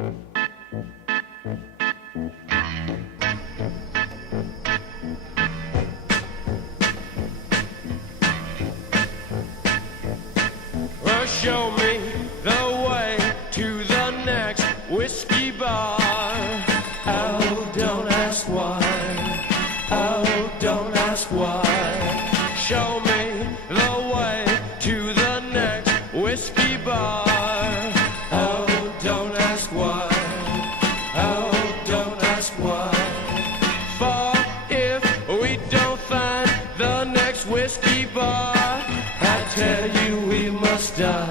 Well, show me the way to the next whiskey bar. Oh, don't ask why. Oh, don't ask why. Show me the way to the next whiskey bar. Oh, don't ask why. Oh, don't ask why. For if we don't find the next whiskey bar, I tell you we must die.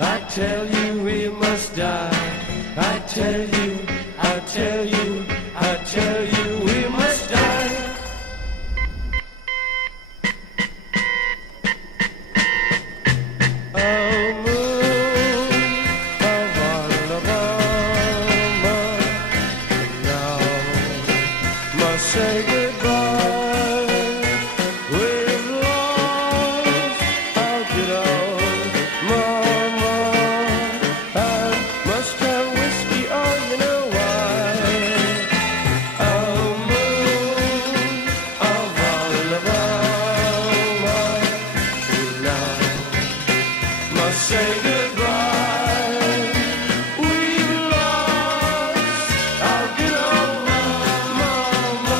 I tell you we must die. I tell you, I tell you, I tell you we must die. Oh, moon of Alabama, now must say goodbye. We've lost our good old mama. I must have whiskey, oh, you know why. Oh, moon of Alabama, now must say goodbye. We've lost our good old mama,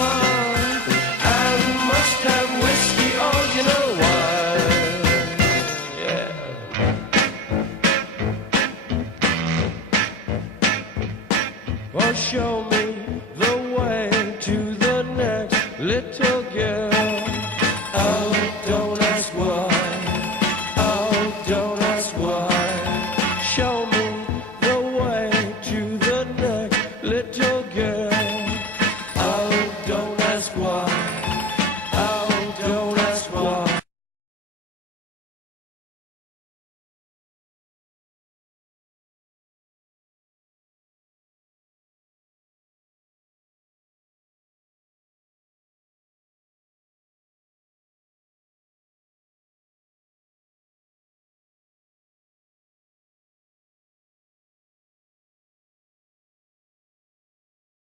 and must have whiskey, oh, you know why. Yeah. Well, show me